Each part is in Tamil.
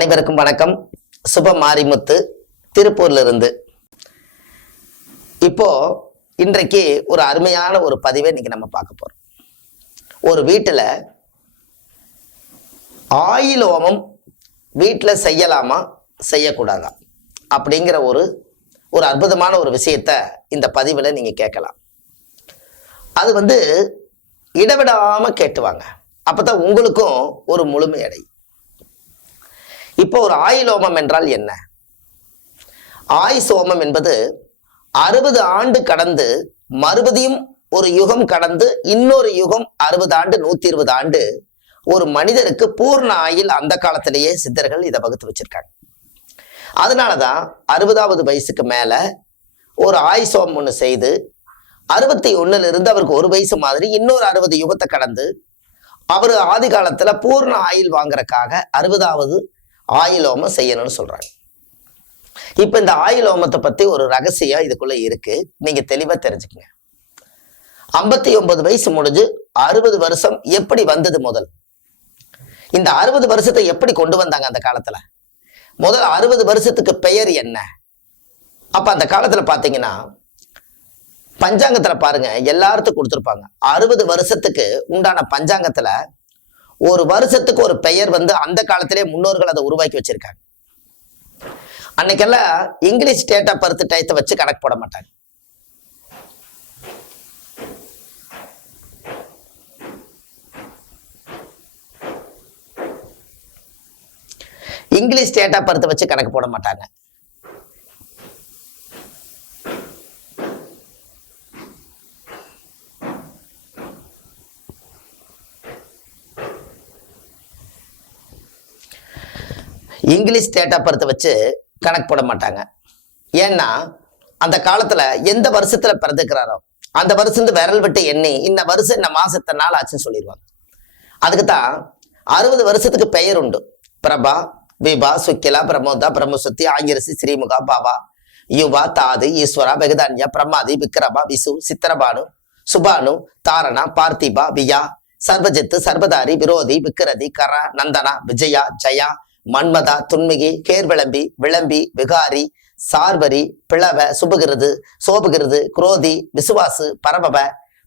அனைவருக்கும் வணக்கம். சுப மாரிமுத்து திருப்பூர்லிருந்து. இப்போ இன்றைக்கு ஒரு அருமையான ஒரு பதிவை இன்னைக்கு நம்ம பார்க்க போறோம். ஒரு வீட்டில் ஆயில் ஓமம் வீட்டில் செய்யலாமா செய்யக்கூடாதா? அப்படிங்கிற ஒரு ஒரு அற்புதமான ஒரு விஷயத்த இந்த பதிவில் நீங்கள் கேட்கலாம். அது வந்து இடவிடாமல் கேட்டுவாங்க. அப்போ தான் உங்களுக்கும் ஒரு முழுமை அடையும். இப்போ ஒரு ஆயுலோமம் என்றால் என்ன? ஆய் சோமம் என்பது அறுபது ஆண்டு கடந்து மறுபடியும் ஒரு யுகம் கடந்து இன்னொரு யுகம் அறுபது ஆண்டு நூத்தி இருபது ஆண்டு ஒரு மனிதருக்கு பூர்ண ஆயில் அந்த காலத்திலேயே சித்தர்கள் இதை வகுத்து வச்சிருக்காங்க. அதனாலதான் அறுபதாவது வயசுக்கு மேல ஒரு ஆய் சோமம் ஒன்று செய்து அறுபத்தி ஒண்ணுல இருந்து அவருக்கு ஒரு வயசு மாதிரி இன்னொரு அறுபது யுகத்தை கடந்து அவர் ஆதி காலத்துல பூர்ண ஆயில் வாங்குறதுக்காக அறுபதாவது ஆயிலோமம் செய்யணும்னு சொல்கிறாங்க இப்போ இந்த ஆயிலோமத்தை பற்றி ஒரு ரகசியம் இதுக்குள்ளே இருக்குது நீங்கள் தெளிவாக தெரிஞ்சுக்கங்க. ஐம்பத்தி ஒன்பது வயசு முடிஞ்சு அறுபது வருஷம் எப்படி வந்தது முதல்? இந்த அறுபது வருஷத்தை எப்படி கொண்டு வந்தாங்க அந்த காலத்தில்? முதல் அறுபது வருஷத்துக்கு பெயர் என்ன? அப்போ அந்த காலத்தில் பார்த்தீங்கன்னா பஞ்சாங்கத்தில் பாருங்க எல்லாருக்கும் கொடுத்துருப்பாங்க. அறுபது வருஷத்துக்கு உண்டான பஞ்சாங்கத்தில் ஒரு வருஷத்துக்கு ஒரு பெயர் வந்து அந்த காலத்திலே முன்னோர்கள் அதை உருவாக்கி வச்சிருக்காங்க. அன்னைக்கெல்லாம் இங்கிலீஷ் டேட்டா ஆஃப் பர்த் டயத்தை வச்சு கணக்கு போட மாட்டாங்க. இங்கிலீஷ் டேட்டா ஆஃப் பர்த் வச்சு கணக்கு போட மாட்டாங்க. இங்கிலீஷ் டேட் ஆஃப் பர்த்தை வச்சு கணக்கு போட மாட்டாங்க. ஏன்னா அந்த காலத்துல எந்த வருஷத்துல பிறந்துக்கிறாரோ அந்த வருஷத்து விரல் விட்டு எண்ணி இந்த வருஷம் இந்த மாசத்தை நாள் ஆச்சுன்னு சொல்லிடுவாங்க. அதுக்கு தான் அறுபது வருஷத்துக்கு பெயர் உண்டு. பிரபா விபா சுக்கிலா பிரமோதா பிரம்மசுத்தி ஆங்கிரசி ஸ்ரீமுகா பாவா யுவா தாது ஈஸ்வரா வெகுதான்யா பிரமாதி விக்ரபா விசு சித்திரபானு சுபானு தாரணா பார்த்திபா வியா சர்வஜித்து சர்வதாரி விரோதி விக்ரதி கரா நந்தனா விஜயா ஜயா மன்மதா துன்மிகி கேர்விளம்பி விளம்பி விகாரி சார்வரி பிளவ சுபகிருது சோபகிருது குரோதி விசுவாசு பரபப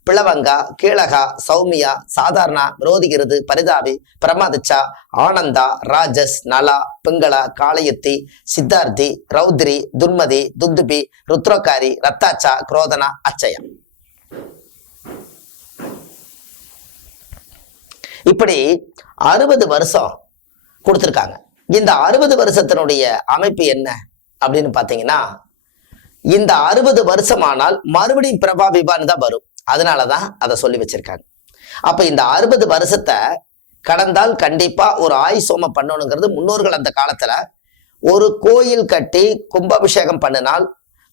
பிளவங்கா கீழகா சௌமியா சாதாரணா விரோதிகிருது பரிதாபி பிரமாதிச்சா ஆனந்தா ராஜஸ் நலா பிங்களா காளையத்தி சித்தார்த்தி ரௌத்ரி துன்மதி துந்துபி ருத்ரோகாரி ரத்தாச்சா குரோதனா அச்சயம் இப்படி அறுபது வருஷம் கொடுத்துருக்காங்க. இந்த அறுபது வருஷத்தினுடைய அமைப்பு என்ன அப்படின்னு பார்த்தீங்கன்னா இந்த அறுபது வருஷமானால் மறுபடியும் பிரபா விபான்னு தான் வரும். அதனால தான் அதை சொல்லி வச்சிருக்காங்க. அப்போ இந்த அறுபது வருஷத்தை கடந்தால் கண்டிப்பா ஒரு ஆய் சோமம் பண்ணணுங்கிறது முன்னோர்கள் அந்த காலத்துல ஒரு கோயில் கட்டி கும்பாபிஷேகம் பண்ணினால்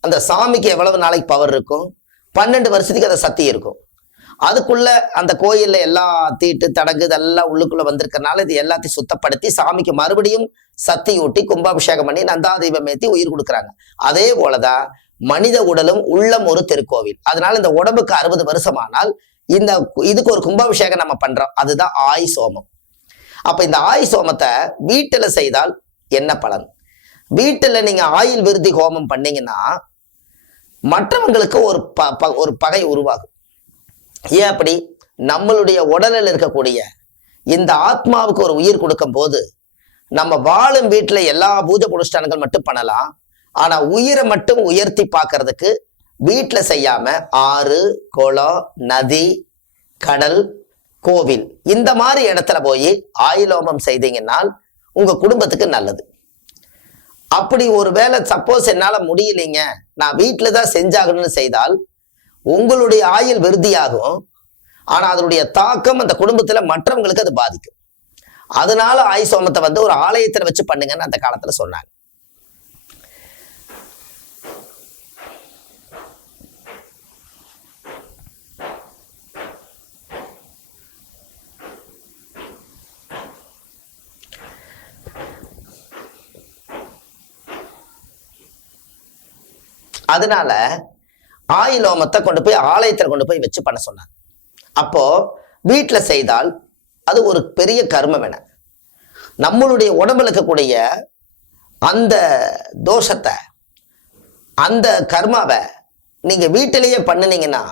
அந்த சாமிக்கு எவ்வளவு நாளைக்கு பவர் இருக்கும்? பன்னெண்டு வருஷத்துக்கு அதை சக்தி இருக்கும். அதுக்குள்ள அந்த கோயில்ல எல்லா தீட்டு தடங்கு இதெல்லாம் உள்ளுக்குள்ள வந்திருக்கறனால இது எல்லாத்தையும் சுத்தப்படுத்தி சாமிக்கு மறுபடியும் சத்தியூட்டி ஊட்டி கும்பாபிஷேகம் பண்ணி நந்தாதீபம் ஏத்தி உயிர் கொடுக்குறாங்க. அதே போலதான் மனித உடலும் உள்ளம் ஒரு திருக்கோவில். அதனால இந்த உடம்புக்கு அறுபது வருஷமானால் இந்த இதுக்கு ஒரு கும்பாபிஷேகம் நம்ம பண்றோம். அதுதான் ஆய் சோமம். அப்ப இந்த ஆய் சோமத்தை வீட்டுல செய்தால் என்ன பலன்? வீட்டுல நீங்க ஆயில் விருதி ஹோமம் பண்ணீங்கன்னா மற்றவங்களுக்கு ஒரு ப- ஒரு பகை உருவாகும். ஏன் அப்படி? நம்மளுடைய உடலில் இருக்கக்கூடிய இந்த ஆத்மாவுக்கு ஒரு உயிர் கொடுக்கும் போது நம்ம வாழும் வீட்டில் எல்லா பூஜை புனுஷ்டானங்கள் மட்டும் பண்ணலாம். ஆனா உயிரை மட்டும் உயர்த்தி பார்க்கறதுக்கு வீட்டில் செய்யாம ஆறு குளம் நதி கடல் கோவில் இந்த மாதிரி இடத்துல போய் ஆயிலோமம் செய்தீங்கன்னா உங்க குடும்பத்துக்கு நல்லது. அப்படி ஒரு வேளை சப்போஸ் என்னால் முடியலைங்க. நான் வீட்டில் தான் செஞ்சாகணும்னு செய்தால் உங்களுடைய ஆயுள் விருத்தியாகும். ஆனால் அதனுடைய தாக்கம் அந்த குடும்பத்தில் மற்றவங்களுக்கு அது பாதிக்கும். அதனால ஆய் சோமத்தை வந்து ஒரு ஆலயத்தில் வச்சு பண்ணுங்கன்னு அந்த காலத்தில் சொன்னாங்க. அதனால ஆயிலோமத்தை கொண்டு போய் ஆலயத்தில் கொண்டு போய் வச்சு பண்ண சொன்னாங்க அப்போ வீட்டில் செய்தால் அது ஒரு பெரிய கர்மம் என. நம்மளுடைய உடம்புல இருக்கக்கூடிய அந்த தோஷத்தை அந்த கர்மாவை நீங்கள் வீட்டிலேயே பண்ணுனீங்கன்னா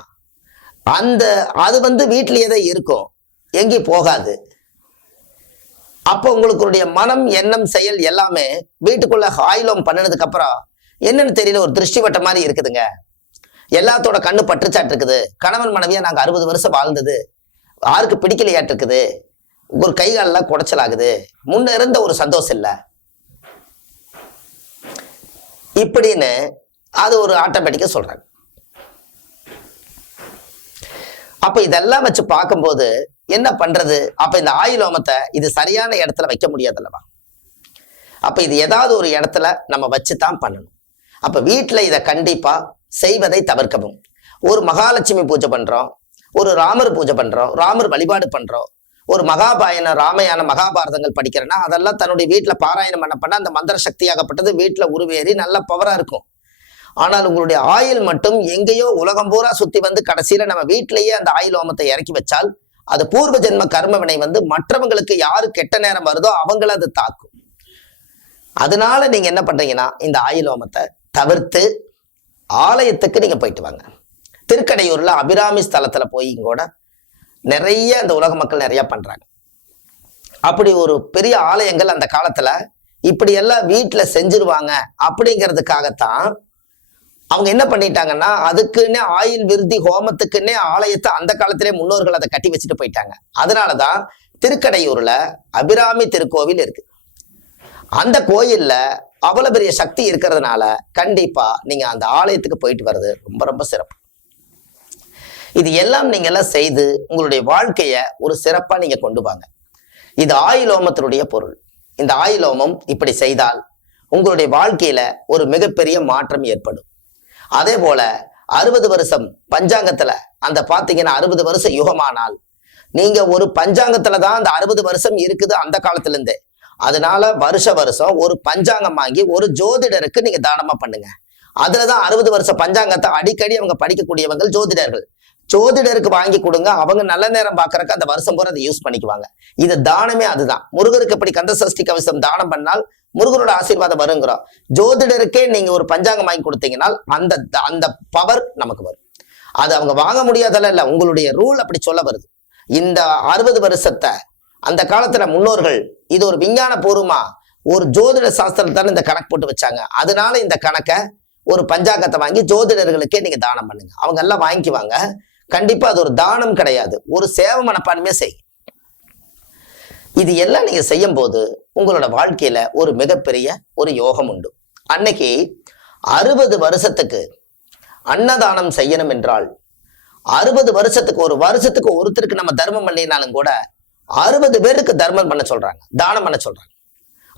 அந்த அது வந்து வீட்டிலேயே தான் இருக்கும். எங்கேயும் போகாது. அப்போ உங்களுக்குடைய மனம் எண்ணம் செயல் எல்லாமே வீட்டுக்குள்ள ஹாயிலோம் பண்ணினதுக்கு அப்புறம் என்னன்னு தெரியல ஒரு திருஷ்டி வட்ட மாதிரி இருக்குதுங்க. எல்லாத்தோட கண்ணு பற்றுச்சாட்டு இருக்குது கணவன் மனைவியா நாங்கள் அறுபது வருஷம் வாழ்ந்தது. யாருக்கு பிடிக்கலையாட்டு இருக்குது ஒரு கை காலெல்லாம் குடைச்சல் ஆகுது முன்ன இருந்த ஒரு சந்தோஷம் இல்லை. இப்படின்னு அது ஒரு ஆட்டோமேட்டிக்காக சொல்றாங்க. அப்ப இதெல்லாம் வச்சு பார்க்கும்போது என்ன பண்றது? அப்ப இந்த ஆயுளோமத்தை இது சரியான இடத்துல வைக்க முடியாது அல்லவா அப்ப இது ஏதாவது ஒரு இடத்துல நம்ம வச்சு தான் பண்ணணும். அப்ப வீட்டில் இதை கண்டிப்பா செய்வதை தவிர்க்கவும். ஒரு மகாலட்சுமி பூஜை பண்றோம் ஒரு ராமர் பூஜை பண்றோம் ராமர் வழிபாடு பண்றோம். ஒரு மகாபாயன ராமயான மகாபாரதங்கள் படிக்கிறேன்னா அதெல்லாம் தன்னுடைய வீட்டில் பாராயணம் பண்ண பண்ண அந்த மந்திர சக்தியாகப்பட்டது வீட்டில் உருவேறி நல்ல பவராக இருக்கும். ஆனால் உங்களுடைய ஆயில் மட்டும் எங்கேயோ உலகம் பூரா சுற்றி வந்து கடைசியில் நம்ம வீட்டிலேயே அந்த ஆயில் ஓமத்தை இறக்கி வச்சால் அது பூர்வ ஜென்ம கர்ம வினை வந்து மற்றவங்களுக்கு யாரு கெட்ட நேரம் வருதோ அவங்கள அது தாக்கும். அதனால நீங்க என்ன பண்றீங்கன்னா இந்த ஆயில் ஓமத்தை தவிர்த்து ஆலயத்துக்கு நீங்கள் போயிட்டு வாங்க. திருக்கடையூரில் அபிராமி ஸ்தலத்தில் போய் கூட நிறைய அந்த உலக மக்கள் நிறையா பண்ணுறாங்க அப்படி ஒரு பெரிய ஆலயங்கள் அந்த காலத்தில் இப்படியெல்லாம் வீட்டில் செஞ்சிருவாங்க அப்படிங்கிறதுக்காகத்தான் அவங்க என்ன பண்ணிட்டாங்கன்னா அதுக்குன்னே ஆயில் விருதி ஹோமத்துக்குன்னே ஆலயத்தை அந்த காலத்திலே முன்னோர்கள் அதை கட்டி வச்சுட்டு போயிட்டாங்க. அதனாலதான் திருக்கடையூரில் அபிராமி திருக்கோவில் இருக்கு. அந்த கோயில்ல அவ்வளவு பெரிய சக்தி இருக்கிறதுனால கண்டிப்பா நீங்க அந்த ஆலயத்துக்கு போயிட்டு வர்றது ரொம்ப ரொம்ப சிறப்பு. இது எல்லாம் நீங்க எல்லாம் செய்து உங்களுடைய வாழ்க்கைய ஒரு சிறப்பா நீங்க கொண்டு வாங்க. இது ஆயிலோமத்தினுடைய பொருள். இந்த ஆயுலோமம் இப்படி செய்தால் உங்களுடைய வாழ்க்கையில ஒரு மிகப்பெரிய மாற்றம் ஏற்படும். அதே போல அறுபது வருஷம் பஞ்சாங்கத்துல அந்த பாத்தீங்கன்னா அறுபது வருஷம் யுகமானால் நீங்க ஒரு பஞ்சாங்கத்துல தான் அந்த அறுபது வருஷம் இருக்குது அந்த காலத்துல இருந்தே அதனால வருஷ வருஷம் ஒரு பஞ்சாங்கம் வாங்கி ஒரு ஜோதிடருக்கு நீங்க தானமா பண்ணுங்க. அதுலதான் அறுபது வருஷம் பஞ்சாங்கத்தை அடிக்கடி அவங்க படிக்கக்கூடியவங்க ஜோதிடர்கள். ஜோதிடருக்கு வாங்கி கொடுங்க அவங்க நல்ல நேரம் பார்க்கறக்கு அந்த வருஷம் பூரா அதை யூஸ் பண்ணிக்குவாங்க. இது தானமே அதுதான். முருகருக்கு எப்படி கந்த சஷ்டி கவசம் தானம் பண்ணால் முருகனோட ஆசீர்வாதம் வருங்கிறோம். ஜோதிடருக்கே நீங்க ஒரு பஞ்சாங்கம் வாங்கி கொடுத்தீங்கன்னா அந்த அந்த பவர் நமக்கு வரும். அது அவங்க வாங்க முடியாதல்ல இல்லை உங்களுடைய ரூல் அப்படி சொல்ல வருது. இந்த அறுபது வருஷத்தை அந்த காலத்துல முன்னோர்கள் இது ஒரு விஞ்ஞான பூர்வமா ஒரு ஜோதிட சாஸ்திரத்தான இந்த கணக்கு போட்டு வச்சாங்க. அதனால இந்த கணக்கை ஒரு பஞ்சாங்கத்தை வாங்கி ஜோதிடர்களுக்கே நீங்க தானம் பண்ணுங்க. அவங்க எல்லாம் வாங்கிக்குவாங்க. கண்டிப்பா அது ஒரு தானம் கிடையாது. ஒரு சேவை மனப்பான்மையே செய். இது எல்லாம் நீங்க செய்யும் போது உங்களோட வாழ்க்கையில ஒரு மிகப்பெரிய ஒரு யோகம் உண்டு. அன்னைக்கு அறுபது வருஷத்துக்கு அன்னதானம் செய்யணும் என்றால் அறுபது வருஷத்துக்கு ஒரு வருஷத்துக்கு ஒருத்தருக்கு நம்ம தர்மம் பண்ணினாலும் கூட அறுபது பேருக்கு தர்மம் பண்ண சொல்றாங்க தானம் பண்ண சொல்றாங்க.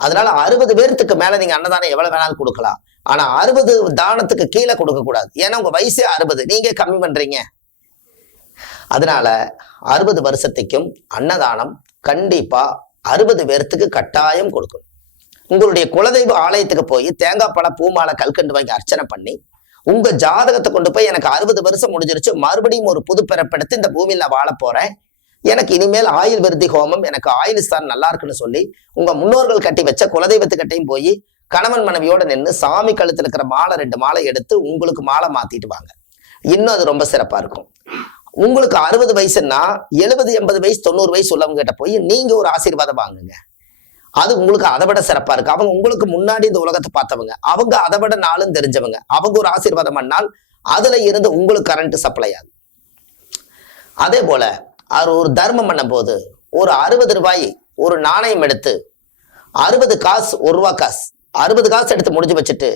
அதனால அறுபது பேர்த்துக்கு மேல நீங்க அன்னதானம் எவ்வளவு வேணாலும் கொடுக்கலாம். ஆனா அறுபது தானத்துக்கு கீழே கொடுக்க கூடாது. ஏன்னா உங்க வயசே அறுபது. நீங்க கம்மி பண்றீங்க. அதனால அறுபது வருஷத்துக்கும் அன்னதானம் கண்டிப்பா அறுபது பேர்த்துக்கு கட்டாயம் கொடுக்கணும். உங்களுடைய குலதெய்வ ஆலயத்துக்கு போய் தேங்காய் பழ பூமாலை கல்கண்டு வாங்கி அர்ச்சனை பண்ணி உங்க ஜாதகத்தை கொண்டு போய் எனக்கு அறுபது வருஷம் முடிஞ்சிருச்சு மறுபடியும் ஒரு புது பிறப்பெடுத்து இந்த பூமியில் நான் வாழ போறேன். எனக்கு இனிமேல் ஆயுள் விருத்தி ஹோமம் எனக்கு ஆயுள் ஸ்தானம் நல்லா இருக்குன்னு சொல்லி உங்க முன்னோர்கள் கட்டி வச்ச குலதெய்வத்துக்கிட்டையும் போய் கணவன் மனைவியோட நின்று சாமி கழுத்துல இருக்கிற மாலை ரெண்டு மாலை எடுத்து உங்களுக்கு மாலை மாத்திட்டு வாங்க இன்னும் அது ரொம்ப சிறப்பா இருக்கும். உங்களுக்கு அறுபது வயசுன்னா எழுபது எண்பது வயசு தொண்ணூறு வயசு உள்ளவங்க கிட்ட போய் நீங்க ஒரு ஆசீர்வாதம் வாங்குங்க. அது உங்களுக்கு அதை விட சிறப்பா இருக்கு. அவங்க உங்களுக்கு முன்னாடி இந்த உலகத்தை பார்த்தவங்க. அவங்க அதை விட நாளும் தெரிஞ்சவங்க. அவங்க ஒரு ஆசீர்வாதம் பண்ணால் அதுல இருந்து உங்களுக்கு கரண்ட் சப்ளை ஆகும். அதே போல அவர் ஒரு தர்மம் பண்ணும்போது ஒரு அறுபது ரூபாய் ஒரு நாணயம் எடுத்து அறுபது காசு ஒரு ரூபா காசு அறுபது காசு எடுத்து முடிஞ்சு வச்சுட்டு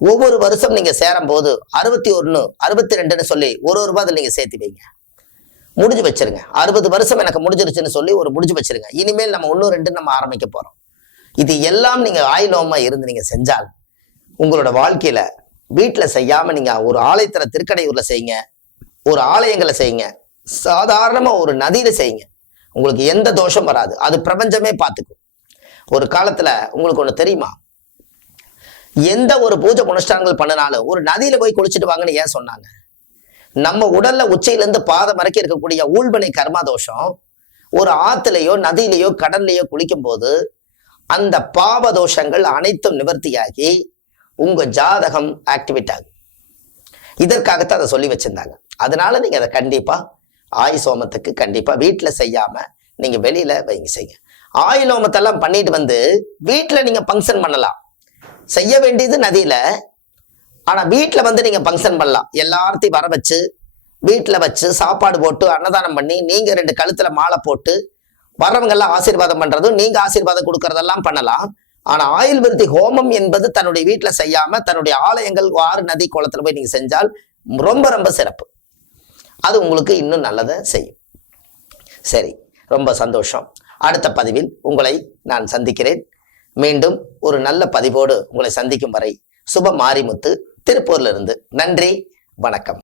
ஒவ்வொரு வருஷம் நீங்க சேரும் போது அறுபத்தி ஒன்று அறுபத்தி ரெண்டுன்னு சொல்லி ஒரு ஒரு ரூபாய் நீங்க சேர்த்து வைங்க. முடிஞ்சு வச்சிருங்க. அறுபது வருஷம் எனக்கு முடிஞ்சிருச்சுன்னு சொல்லி ஒரு முடிஞ்சு வச்சிருங்க. இனிமேல் நம்ம ஒன்று ரெண்டு நம்ம ஆரம்பிக்க போறோம். இது எல்லாம் நீங்க ஆயுளோமா இருந்து நீங்க செஞ்சால் உங்களோட வாழ்க்கையில வீட்டில் செய்யாம நீங்க ஒரு ஆலயத்தில் திருக்கடையூர்ல செய்யுங்க. ஒரு ஆலயங்களை செய்யுங்க. சாதாரணமாக ஒரு நதியில் செய்யுங்க. உங்களுக்கு எந்த தோஷம் வராது. அது பிரபஞ்சமே பார்த்துக்கும். ஒரு காலத்தில் உங்களுக்கு ஒன்று தெரியுமா? எந்த ஒரு பூஜை புனஸ்டானங்கள் பண்ணினாலும் ஒரு நதியில் போய் குளிச்சுட்டு வாங்கன்னு ஏன் சொன்னாங்க? நம்ம உடல்ல உச்சையிலேருந்து பாதம் வரைக்கும் இருக்கக்கூடிய ஊழ்வினை கர்மா தோஷம் ஒரு ஆற்றுலையோ நதியிலையோ கடல்லையோ குளிக்கும் போது அந்த பாவ தோஷங்கள் அனைத்தும் நிவர்த்தியாகி உங்க ஜாதகம் ஆக்டிவேட் ஆகும் இதற்காகத்தான் அதை சொல்லி வச்சிருந்தாங்க. அதனால நீங்க அதை கண்டிப்பா ஆய் சோமத்துக்கு கண்டிப்பாக வீட்டில் செய்யாமல் நீங்கள் வெளியில் வைங்க செய்யுங்க ஆயுள் ஹோமத்தெல்லாம் பண்ணிட்டு வந்து வீட்டில் நீங்கள் ஃபங்க்ஷன் பண்ணலாம். செய்ய வேண்டியது நதியில். ஆனால் வீட்டில் வந்து நீங்கள் ஃபங்க்ஷன் பண்ணலாம். எல்லார்த்தையும் வர வச்சு வீட்டில் வச்சு சாப்பாடு போட்டு அன்னதானம் பண்ணி நீங்கள் ரெண்டு கழுத்தில் மாலை போட்டு வர்றவங்கெல்லாம் ஆசீர்வாதம் பண்ணுறதும் நீங்கள் ஆசீர்வாதம் கொடுக்கறதெல்லாம் பண்ணலாம். ஆனால் ஆயுள் விருத்தி ஹோமம் என்பது தன்னுடைய வீட்டில் செய்யாமல் தன்னுடைய ஆலயங்கள் ஆறு நதி குளத்தில் போய் நீங்கள் செஞ்சால் ரொம்ப ரொம்ப சிறப்பு. அது உங்களுக்கு இன்னும் நல்லதை செய்யும். சரி ரொம்ப சந்தோஷம். அடுத்த பதிவில் உங்களை நான் சந்திக்கிறேன். மீண்டும் ஒரு நல்ல பதிவோடு உங்களை சந்திக்கும் வரை சுப மாரிமுத்து திருப்பூர்லிருந்து நன்றி வணக்கம்.